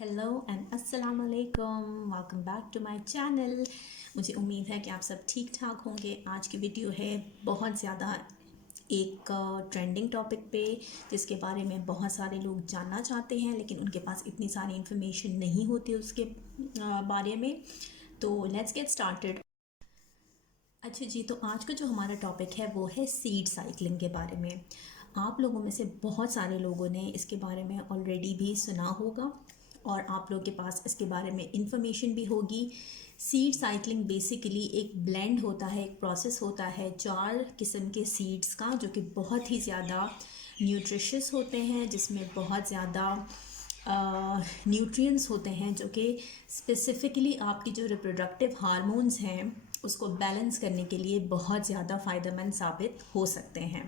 Hello and अस्सलाम वालेकुम, welcome back to my channel. मुझे उम्मीद है कि आप सब ठीक ठाक होंगे। आज की वीडियो है बहुत ज़्यादा एक ट्रेंडिंग टॉपिक पे, जिसके बारे में बहुत सारे लोग जानना चाहते हैं लेकिन उनके पास इतनी सारी इन्फॉर्मेशन नहीं होती उसके बारे में। तो लेट्स गेट स्टार्टेड। अच्छा जी, तो आज का जो हमारा टॉपिक है वो है सीड साइकिलिंग के बारे में। आप लोगों में से बहुत सारे लोगों ने इसके बारे में ऑलरेडी भी सुना होगा और आप लोगों के पास इसके बारे में इंफॉर्मेशन भी होगी। सीड साइकिलिंग बेसिकली एक ब्लेंड होता है, एक प्रोसेस होता है 4 किस्म के सीड्स का, जो कि बहुत ही ज़्यादा न्यूट्रिशियस होते हैं, जिसमें बहुत ज़्यादा न्यूट्रिएंट्स होते हैं जो कि स्पेसिफ़िकली आपकी जो रिप्रोडक्टिव हार्मोन्स हैं उसको बैलेंस करने के लिए बहुत ज़्यादा फ़ायदेमंद साबित हो सकते हैं।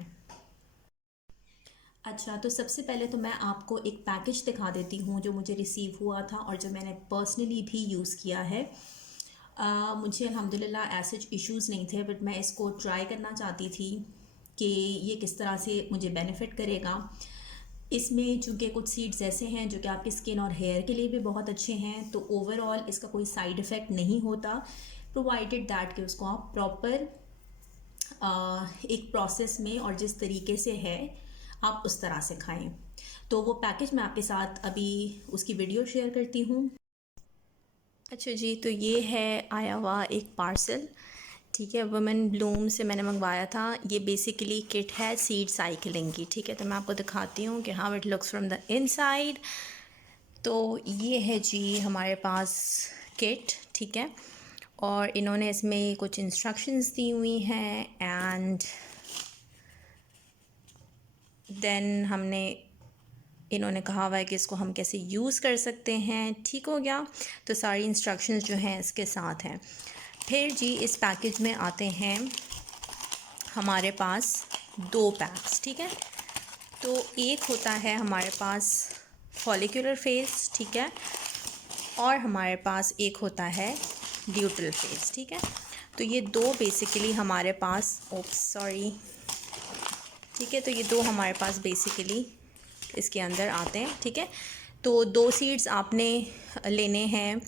अच्छा, तो सबसे पहले तो मैं आपको एक पैकेज दिखा देती हूँ जो मुझे रिसीव हुआ था और जो मैंने पर्सनली भी यूज़ किया है। मुझे अल्हम्दुलिल्लाह ऐसे इश्यूज़ नहीं थे, बट मैं इसको ट्राई करना चाहती थी कि ये किस तरह से मुझे बेनिफिट करेगा। इसमें चूँकि कुछ सीड्स ऐसे हैं जो कि आपकी स्किन और हेयर के लिए भी बहुत अच्छे हैं, तो ओवरऑल इसका कोई साइड इफ़ेक्ट नहीं होता, प्रोवाइडेड दैट कि उसको आप प्रॉपर एक प्रोसेस में और जिस तरीके से है आप उस तरह से खाएं। तो वो पैकेज मैं आपके साथ अभी उसकी वीडियो शेयर करती हूँ। अच्छा जी, तो ये है आया हुआ एक पार्सल, ठीक है, वुमेन ब्लूम से मैंने मंगवाया था। ये बेसिकली किट है सीड साइकिलिंग की, ठीक है। तो मैं आपको दिखाती हूँ कि how it looks from the inside. तो ये है जी हमारे पास किट, ठीक है, और इन्होंने इसमें कुछ इंस्ट्रक्शंस दी हुई हैं एंड देन इन्होंने कहा हुआ है कि इसको हम कैसे यूज़ कर सकते हैं। ठीक हो गया, तो सारी इंस्ट्रक्शंस जो हैं इसके साथ हैं। फिर जी इस पैकेज में आते हैं हमारे पास 2 पैक्स, ठीक है। तो एक होता है हमारे पास फॉलिकुलर फेस, ठीक है, और हमारे पास एक होता है ड्यूटल फेस, ठीक है। तो ये दो बेसिकली हमारे पास सॉरी, ठीक है, तो ये दो हमारे पास बेसिकली इसके अंदर आते हैं, ठीक है। तो 2 सीड्स आपने लेने हैं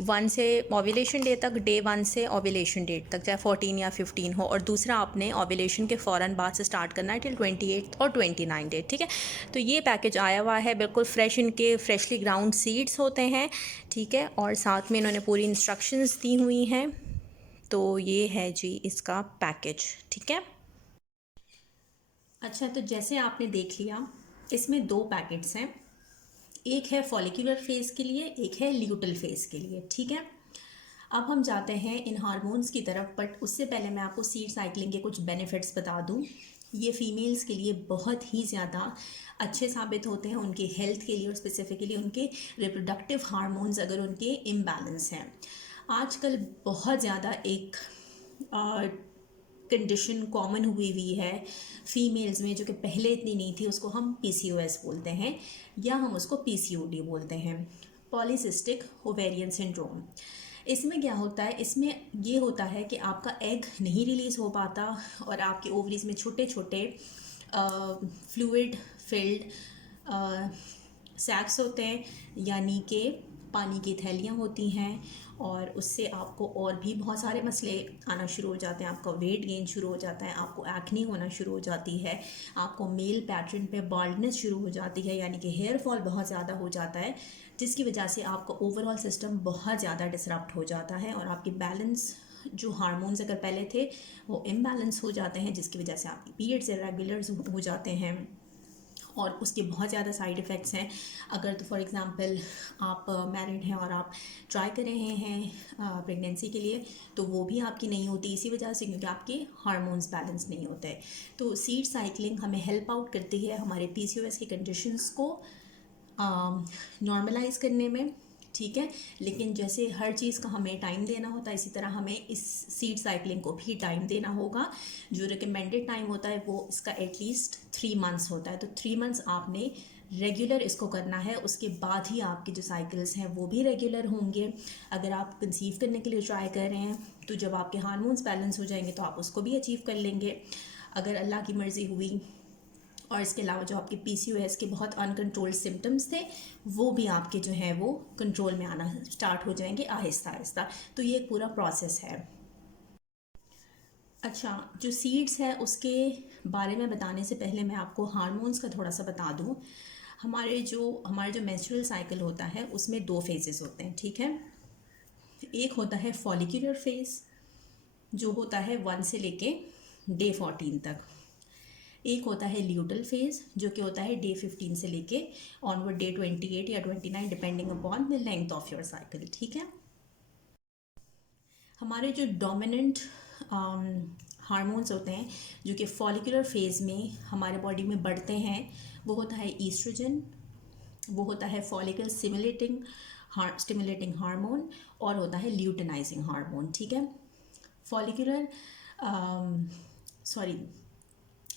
1 से ओव्यूलेशन डे तक, डे 1 से ओव्यूलेशन डेट तक, चाहे 14 या 15 हो, और दूसरा आपने ओव्यूलेशन के फ़ौरन बाद से स्टार्ट करना है टिल 28 और 29 डेट, ठीक है। तो ये पैकेज आया हुआ है बिल्कुल फ्रेश, इनके फ्रेशली ग्राउंड सीड्स होते हैं, ठीक है, और साथ में इन्होंने पूरी इंस्ट्रक्शंस दी हुई हैं। तो ये है जी इसका पैकेज, ठीक है। अच्छा, तो जैसे आपने देख लिया, इसमें 2 पैकेट्स हैं। एक है फॉलिकुलर फेज़ के लिए, एक है ल्यूटल फेज़ के लिए, ठीक है। अब हम जाते हैं इन हार्मोन्स की तरफ, बट उससे पहले मैं आपको सीड साइकिलिंग के कुछ बेनिफिट्स बता दूं। ये फीमेल्स के लिए बहुत ही ज़्यादा अच्छे साबित होते हैं, उनके हेल्थ के लिए, और स्पेसिफिकली उनके रिप्रोडक्टिव हार्मोन्स अगर उनके इम्बैलेंस हैं। आजकल बहुत ज़्यादा एक कंडीशन कॉमन हुई है फीमेल्स में, जो कि पहले इतनी नहीं थी, उसको हम पीसीओएस बोलते हैं या हम उसको पीसीओडी बोलते हैं, पॉलीसिस्टिक ओवेरियन सिंड्रोम। इसमें क्या होता है, इसमें ये होता है कि आपका एग नहीं रिलीज़ हो पाता और आपके ओवरीज में छोटे छोटे फ्लूइड फिल्ड सैक्स होते हैं, यानी कि पानी की थैलियाँ होती हैं, और उससे आपको और भी बहुत सारे मसले आना शुरू हो जाते हैं। आपका वेट गेन शुरू हो जाता है, आपको एक्ने होना शुरू हो जाती है, आपको मेल पैटर्न पे बाल्डनेस शुरू हो जाती है, यानी कि हेयर फॉल बहुत ज़्यादा हो जाता है, जिसकी वजह से आपका ओवरऑल सिस्टम बहुत ज़्यादा डिसरप्ट हो जाता है और आपकी बैलेंस जो हार्मोन्स अगर पहले थे वो इम्बैलेंस हो जाते हैं, जिसकी वजह से आपकी पीरियड्स इरेगुलर हो जाते हैं और उसके बहुत ज़्यादा साइड इफ़ेक्ट्स हैं। अगर तो फॉर एग्ज़ाम्पल आप मैरिड हैं और आप ट्राई कर रहे हैं प्रेगनेंसी के लिए, तो वो भी आपकी नहीं होती इसी वजह से, क्योंकि आपके हार्मोन्स बैलेंस नहीं होते। तो सीड साइकिलिंग हमें हेल्प आउट करती है हमारे पीसीओएस की कंडीशंस को नॉर्मलाइज करने में, ठीक है। लेकिन जैसे हर चीज़ का हमें टाइम देना होता है, इसी तरह हमें इस सीड साइकिलिंग को भी टाइम देना होगा। जो रिकमेंडेड टाइम होता है वो इसका एटलीस्ट 3 मंथ्स होता है। तो 3 मंथ्स आपने रेगुलर इसको करना है, उसके बाद ही आपके जो साइकिल्स हैं वो भी रेगुलर होंगे। अगर आप कंसीव करने के लिए ट्राई कर रहे हैं तो जब आपके हार्मोन्स बैलेंस हो जाएंगे तो आप उसको भी अचीव कर लेंगे। अगर अल्लाह की मर्ज़ी हुई और इसके अलावा जो आपके PCOS के बहुत अनकंट्रोल्ड सिम्टम्स थे वो भी आपके जो है वो कंट्रोल में आना स्टार्ट हो जाएंगे आहिस्ता आहिस्ता। तो ये एक पूरा प्रोसेस है। अच्छा, जो सीड्स है उसके बारे में बताने से पहले मैं आपको हार्मोन्स का थोड़ा सा बता दूं। हमारा जो मेंस्ट्रुअल साइकिल होता है उसमें 2 फेजेस होते हैं, ठीक है। एक होता है फॉलिक्यूलर फेज जो होता है 1 से लेके डे 14 तक। एक होता है ल्यूटल फेज जो कि होता है डे 15 से लेके ऑनवर्ड डे 28 या 29 depending upon the length of your cycle, ठीक है। हमारे जो डोमिनेंट हार्मोन्स होते हैं जो कि फॉलिकुलर फेज़ में हमारे बॉडी में बढ़ते हैं वो होता है ईस्ट्रोजन, वो होता है फॉलिकल स्टिमुलेटिंग हार्मोन और होता है ल्यूटेनाइजिंग हार्मोन, ठीक है। फॉलिकुलर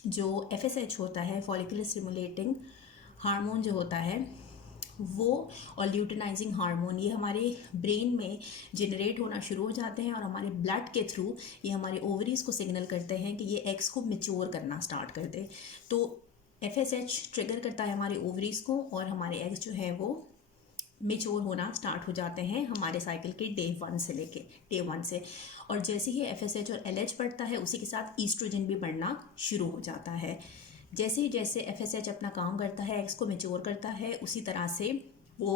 जो FSH होता है फॉलिकुलर स्टिमुलेटिंग हार्मोन जो होता है वो और ल्यूटेनाइजिंग हार्मोन ये हमारे ब्रेन में जनरेट होना शुरू हो जाते हैं और हमारे ब्लड के थ्रू ये हमारे ओवरीज को सिग्नल करते हैं कि ये एग्स को मैच्योर करना स्टार्ट कर दे। तो FSH ट्रिगर करता है हमारे ओवरीज को और हमारे एग्स जो है वो मैच्योर होना स्टार्ट हो जाते हैं हमारे साइकिल के डे 1 से। और जैसे ही FSH और LH बढ़ता है उसी के साथ ईस्ट्रोजन भी बढ़ना शुरू हो जाता है। जैसे जैसे FSH अपना काम करता है एग्स को मैच्योर करता है उसी तरह से वो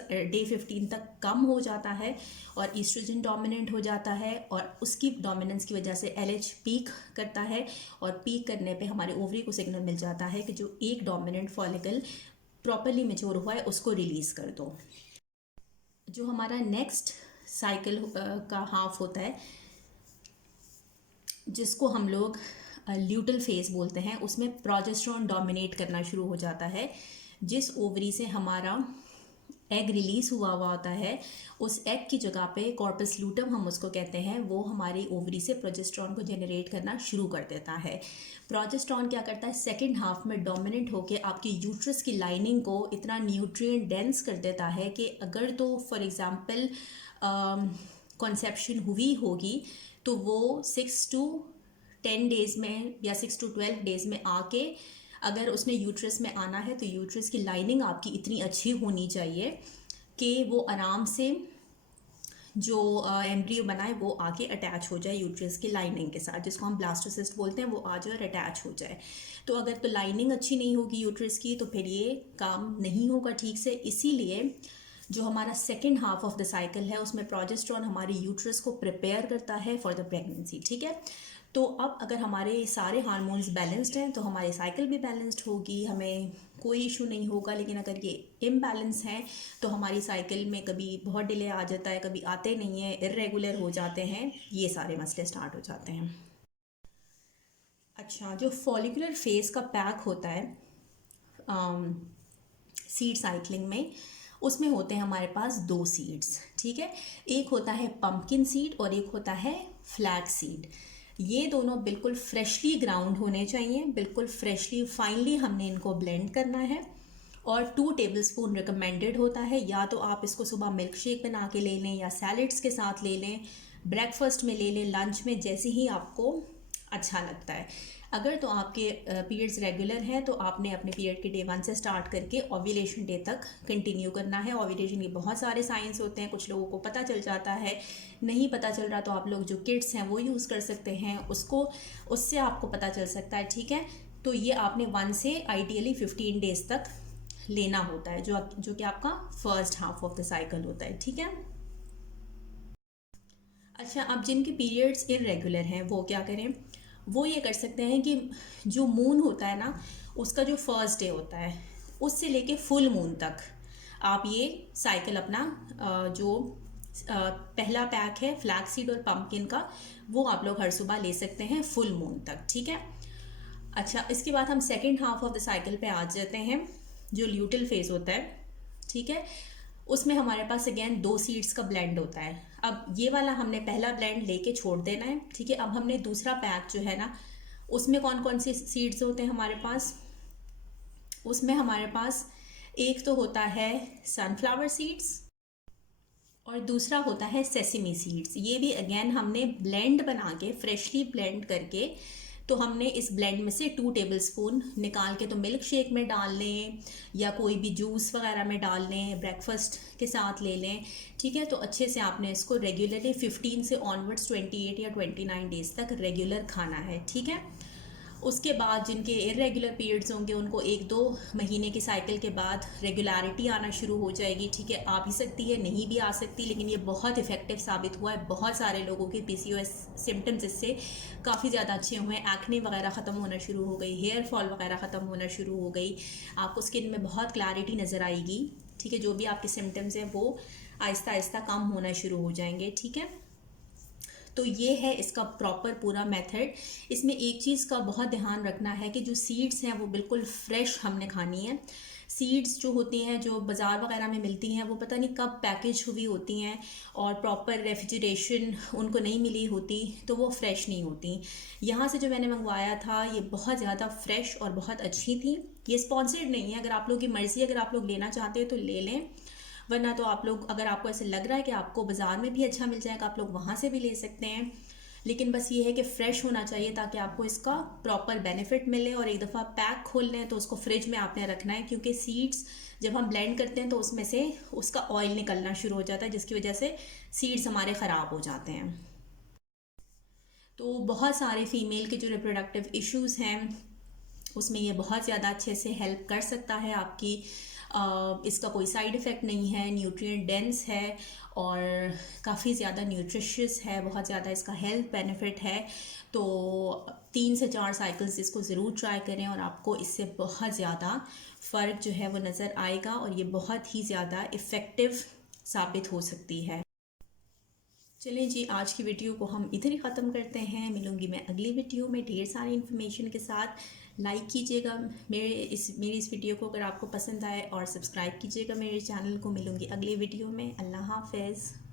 डे 15 तक कम हो जाता है और ईस्ट्रोजन डोमिनेंट हो जाता है और उसकी डोमिनेंस की वजह से LH पीक करता है और पीक करने पे हमारे ओवरी को सिग्नल मिल जाता है कि जो एक डोमिनेंट फॉलिकल प्रॉपरली मैच्योर हुआ है उसको रिलीज़ कर दो। जो हमारा नेक्स्ट साइकिल का हाफ होता है जिसको हम लोग ल्यूटल फेज बोलते हैं उसमें प्रोजेस्टेरोन डोमिनेट करना शुरू हो जाता है। जिस ओवरी से हमारा एग रिलीज हुआ होता है उस एग की जगह पे कॉर्पस लूटम हम उसको कहते हैं वो हमारी ओवरी से प्रोजेस्टेरोन को जनरेट करना शुरू कर देता है। प्रोजेस्टेरोन क्या करता है सेकेंड हाफ में डोमिनेंट होकर आपकी यूट्रस की लाइनिंग को इतना न्यूट्रिएंट डेंस कर देता है कि अगर तो फॉर एग्जांपल कॉन्सेप्शन हुई होगी तो वो 6 to 10 डेज़ में या 6 to 12 डेज़ में आके अगर उसने यूट्रस में आना है तो यूट्रस की लाइनिंग आपकी इतनी अच्छी होनी चाहिए कि वो आराम से जो एम्ब्रियो बनाए वो आके अटैच हो जाए यूट्रस की लाइनिंग के साथ, जिसको हम ब्लास्टोसिस्ट बोलते हैं, वो आ जाए और अटैच हो जाए। तो अगर तो लाइनिंग अच्छी नहीं होगी यूट्रस की तो फिर ये काम नहीं होगा ठीक से। इसीलिए जो हमारा second half of the cycle है उसमें प्रोजेस्टेरोन हमारी यूट्रस को प्रिपेयर करता है फॉर द प्रेगनेंसी, ठीक है। तो अब अगर हमारे सारे हार्मोन्स बैलेंस्ड हैं तो हमारी साइकिल भी बैलेंस्ड होगी, हमें कोई इशू नहीं होगा। लेकिन अगर ये इम्बैलेंस हैं तो हमारी साइकिल में कभी बहुत डिले आ जाता है, कभी आते नहीं है, इर्रेगुलर हो जाते हैं, ये सारे मसले स्टार्ट हो जाते हैं। अच्छा, जो फॉलिकुलर फेज का पैक होता है सीड साइक्लिंग में उसमें होते हैं हमारे पास 2 सीड्स, ठीक है। एक होता है पंपकिन सीड और एक होता है फ्लैक्स सीड। ये दोनों बिल्कुल फ्रेशली ग्राउंड होने चाहिए, बिल्कुल फ्रेशली फाइनली हमने इनको ब्लेंड करना है और 2 टेबलस्पून रिकमेंडेड होता है। या तो आप इसको सुबह मिल्क शेक बना के ले लें या सैलड्स के साथ ले लें, ब्रेकफास्ट में ले लें, लंच में, जैसे ही आपको अच्छा लगता है। अगर तो आपके पीरियड्स रेगुलर हैं तो आपने अपने पीरियड के डे 1 से स्टार्ट करके ओव्यूलेशन डे तक कंटिन्यू करना है। ओव्यूलेशन के बहुत सारे साइंस होते हैं, कुछ लोगों को पता चल जाता है, नहीं पता चल रहा तो आप लोग जो किट्स हैं वो यूज़ कर सकते हैं, उससे आपको पता चल सकता है, ठीक है। तो ये आपने 1 से आइडियली 15 डेज तक लेना होता है जो कि आपका first half of the cycle होता है, ठीक है। अच्छा, अब जिनके पीरियड्स इरेगुलर हैं वो क्या करें, वो ये कर सकते हैं कि जो मून होता है ना उसका जो फर्स्ट डे होता है उससे लेके फुल मून तक आप ये साइकिल अपना जो पहला पैक है फ्लैक्स सीड और पंपकिन का वो आप लोग हर सुबह ले सकते हैं फुल मून तक, ठीक है। अच्छा, इसके बाद हम second half of the cycle पे आ जाते हैं जो ल्यूटल फेज होता है, ठीक है। उसमें हमारे पास अगेन 2 सीड्स का ब्लेंड होता है। अब ये वाला हमने पहला ब्लेंड लेके छोड़ देना है, ठीक है। अब हमने दूसरा पैक जो है ना उसमें कौन कौन से सीड्स होते हैं हमारे पास, उसमें हमारे पास एक तो होता है सनफ्लावर सीड्स और दूसरा होता है सेसमी सीड्स। ये भी अगेन हमने ब्लेंड बना के फ्रेशली ब्लेंड करके तो हमने इस ब्लेंड में से 2 टेबलस्पून निकाल के तो मिल्क शेक में डाल लें या कोई भी जूस वगैरह में डाल लें, ब्रेकफास्ट के साथ ले लें। ठीक है, तो अच्छे से आपने इसको रेगुलरली 15 से ऑनवर्ड्स 28 या 29 डेज़ तक रेगुलर खाना है। ठीक है, उसके बाद जिनके इरेगुलर पीरियड्स होंगे उनको 1-2 महीने की साइकिल के बाद रेगुलरिटी आना शुरू हो जाएगी। ठीक है, आ भी सकती है, नहीं भी आ सकती, लेकिन ये बहुत इफ़ेक्टिव साबित हुआ है। बहुत सारे लोगों के PCOS सिम्टम्स इससे काफ़ी ज़्यादा अच्छे हुए हैं। एक्ने वगैरह ख़त्म होना शुरू हो गई, हेयर फॉल वगैरह ख़त्म होना शुरू हो गई, आपको स्किन में बहुत क्लैरिटी नज़र आएगी। ठीक है, जो भी आपके सिम्टम्स हैं वो आहिस्ता आहिस्ता कम होना शुरू हो जाएंगे। ठीक है, तो ये है इसका प्रॉपर पूरा मेथड। इसमें एक चीज़ का बहुत ध्यान रखना है कि जो सीड्स हैं वो बिल्कुल फ्रेश हमने खानी है। सीड्स जो होती हैं जो बाज़ार वगैरह में मिलती हैं वो पता नहीं कब पैकेज हुई होती हैं और प्रॉपर रेफ्रिजरेशन उनको नहीं मिली होती, तो वो फ्रेश नहीं होती। यहाँ से जो मैंने मंगवाया था ये बहुत ज़्यादा फ्रेश और बहुत अच्छी थी। ये स्पॉन्सर्ड नहीं है, अगर आप लोग की मर्ज़ी, अगर आप लोग लेना चाहते हो तो ले लें, वरना तो आप लोग, अगर आपको ऐसे लग रहा है कि आपको बाज़ार में भी अच्छा मिल जाएगा, आप लोग वहाँ से भी ले सकते हैं। लेकिन बस ये है कि फ़्रेश होना चाहिए ताकि आपको इसका प्रॉपर बेनिफिट मिले। और एक दफ़ा पैक खोल लें तो उसको फ्रिज में आपने रखना है, क्योंकि सीड्स जब हम ब्लेंड करते हैं तो उसमें से उसका ऑयल निकलना शुरू हो जाता है, जिसकी वजह से सीड्स हमारे ख़राब हो जाते हैं। तो बहुत सारे फीमेल के जो रिप्रोडक्टिव इश्यूज़ हैं उसमें ये बहुत ज़्यादा अच्छे से हेल्प कर सकता है आपकी। इसका कोई साइड इफ़ेक्ट नहीं है, न्यूट्रिएंट डेंस है और काफ़ी ज़्यादा न्यूट्रिशियस है, बहुत ज़्यादा इसका हेल्थ बेनिफिट है। तो 3 से 4 साइकिल्स इसको ज़रूर ट्राई करें और आपको इससे बहुत ज़्यादा फ़र्क जो है वो नज़र आएगा और ये बहुत ही ज़्यादा इफ़ेक्टिव साबित हो सकती है। चलें जी, आज की वीडियो को हम इधर ही ख़त्म करते हैं। मिलूंगी मैं अगली वीडियो में ढेर सारी इन्फॉर्मेशन के साथ। लाइक कीजिएगा मेरी इस वीडियो को अगर आपको पसंद आए और सब्सक्राइब कीजिएगा मेरे चैनल को। मिलूंगी अगली वीडियो में। अल्लाह हाफ़िज़।